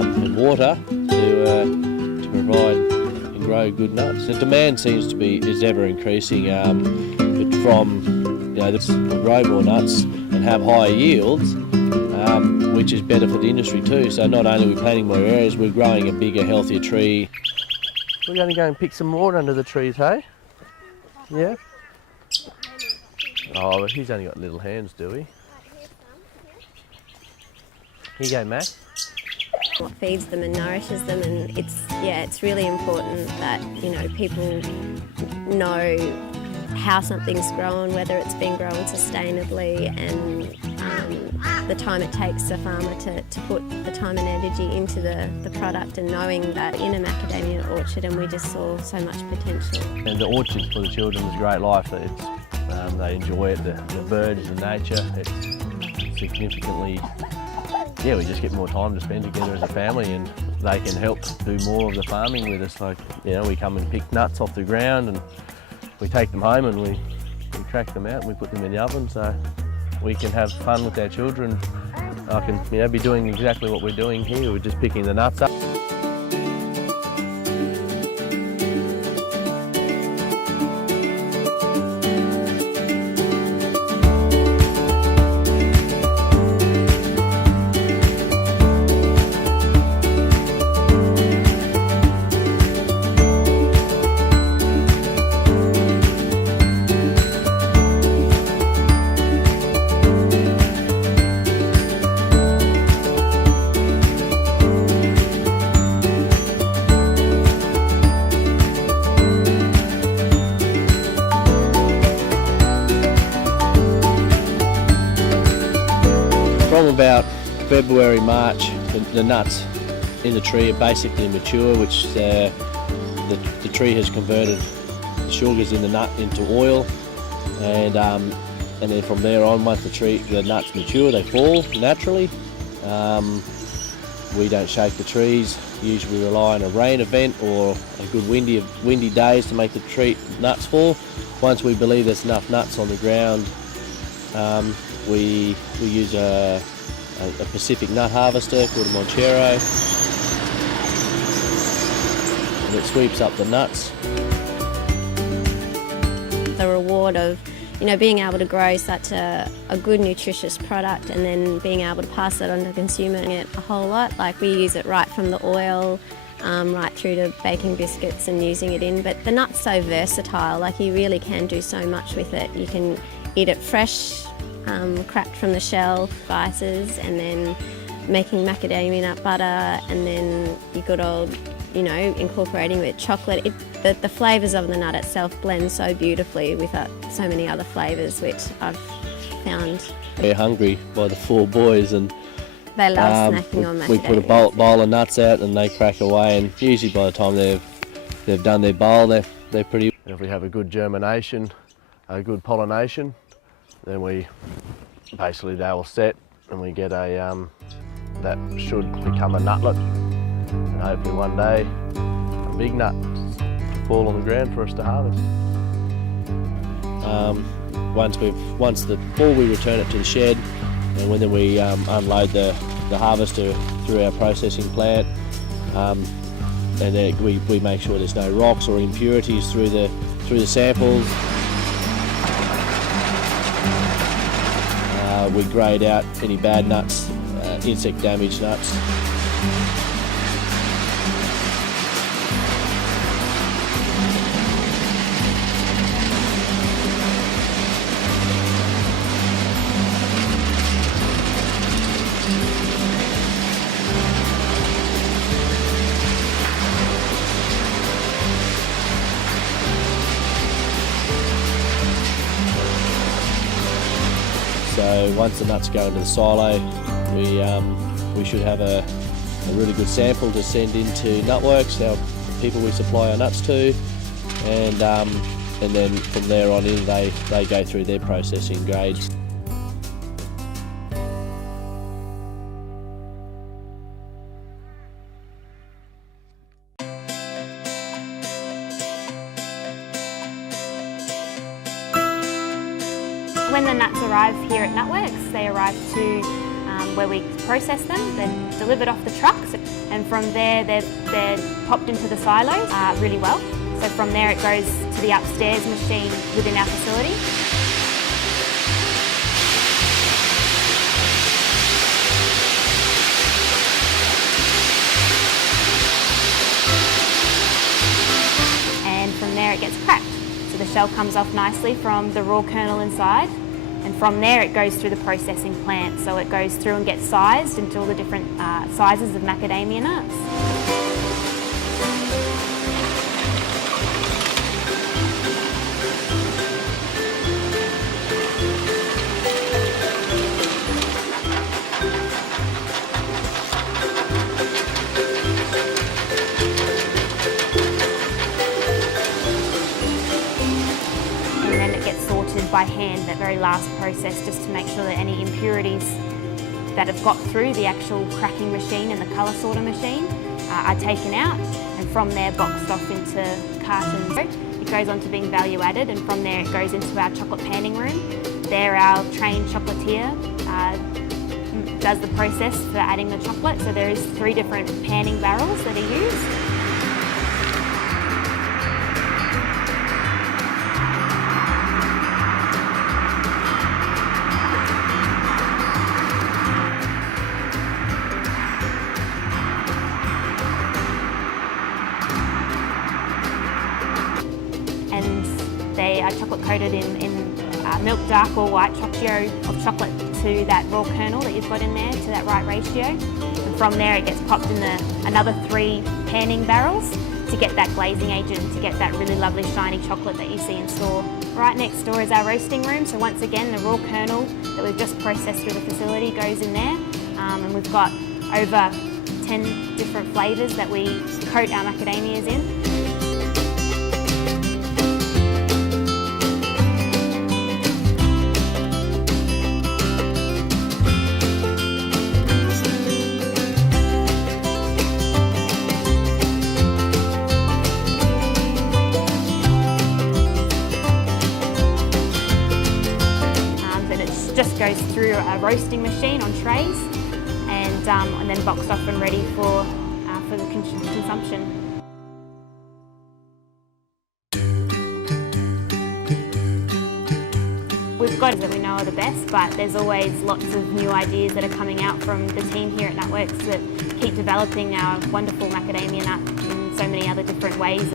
and water to provide and grow good nuts. The demand seems to be is ever increasing, but from this will grow more nuts and have higher yields, which is better for the industry too. So not only are we planting more areas, we're growing a bigger, healthier tree. We're going to go and pick some more under the trees, hey? Yeah? Oh, but he's only got little hands, do he? Here you go, Max. What feeds them and nourishes them, and it's really important that people know how something's grown, whether it's been grown sustainably, and the time it takes a farmer to put the time and energy into the product, and knowing that in a macadamia orchard, and we just saw so much potential. And the orchards for the children is a great life. They enjoy it, the birds, the nature. It's significantly, we just get more time to spend together as a family, and they can help do more of the farming with us. Like, we come and pick nuts off the ground and we take them home and we crack them out and we put them in the oven so we can have fun with our children. I can be doing exactly what we're doing here. We're just picking the nuts up. From about February, March, the nuts in the tree are basically mature, which the tree has converted sugars in the nut into oil, and then from there on, once the nuts mature, they fall naturally. We don't shake the trees. Usually we rely on a rain event or a good windy days to make the nuts fall. Once we believe there's enough nuts on the ground, we use a Pacific nut harvester called a Monchero, and it sweeps up the nuts. The reward of being able to grow such a good nutritious product, and then being able to pass it on to the consumer, it a whole lot. Like, we use it right from the oil right through to baking biscuits and using it in. But the nut's so versatile, like, you really can do so much with it. You can eat it fresh, cracked from the shell, spices, and then making macadamia nut butter, and then you good old, incorporating with chocolate. The flavours of the nut itself blend so beautifully with so many other flavours, which I've found. We're hungry by the 4 boys, and they love snacking on macadamia. We put a bowl of nuts out and they crack away, and usually by the time they've done their bowl, they're pretty. If we have a good germination, a good pollination, then they will set, and we get that should become a nutlet, and hopefully one day a big nut fall on the ground for us to harvest. Once the fall, we return it to the shed, and then we unload the harvester through our processing plant, and then we make sure there's no rocks or impurities through the samples. We grade out any bad nuts, insect damaged nuts. So once the nuts go into the silo, we should have a really good sample to send into Nutworks, our people we supply our nuts to, and then from there on in they go through their processing grades. When the nuts arrive here at Nutworks, they arrive to where we process them, then delivered off the trucks, and from there they're popped into the silos really well. So from there it goes to the upstairs machine within our facility. And from there it gets cracked. So the shell comes off nicely from the raw kernel inside, and from there it goes through the processing plant. So it goes through and gets sized into all the different sizes of macadamia nuts. By hand, that very last process, just to make sure that any impurities that have got through the actual cracking machine and the colour sorter machine are taken out, and from there boxed off into cartons. It goes on to being value added, and from there it goes into our chocolate panning room. There our trained chocolatier does the process for adding the chocolate. So there is 3 different panning barrels that are used. They are chocolate coated in milk dark or white ratio of chocolate to that raw kernel that you've got in there, to that right ratio. And from there it gets popped in another 3 panning barrels to get that glazing agent, to get that really lovely shiny chocolate that you see in store. Right next door is our roasting room. So once again, the raw kernel that we've just processed through the facility goes in there. And we've got over 10 different flavours that we coat our macadamias in. Just goes through a roasting machine on trays, and then boxed off and ready for the consumption. We've got that we know are the best, but there's always lots of new ideas that are coming out from the team here at Nutworks that keep developing our wonderful macadamia nut in so many other different ways.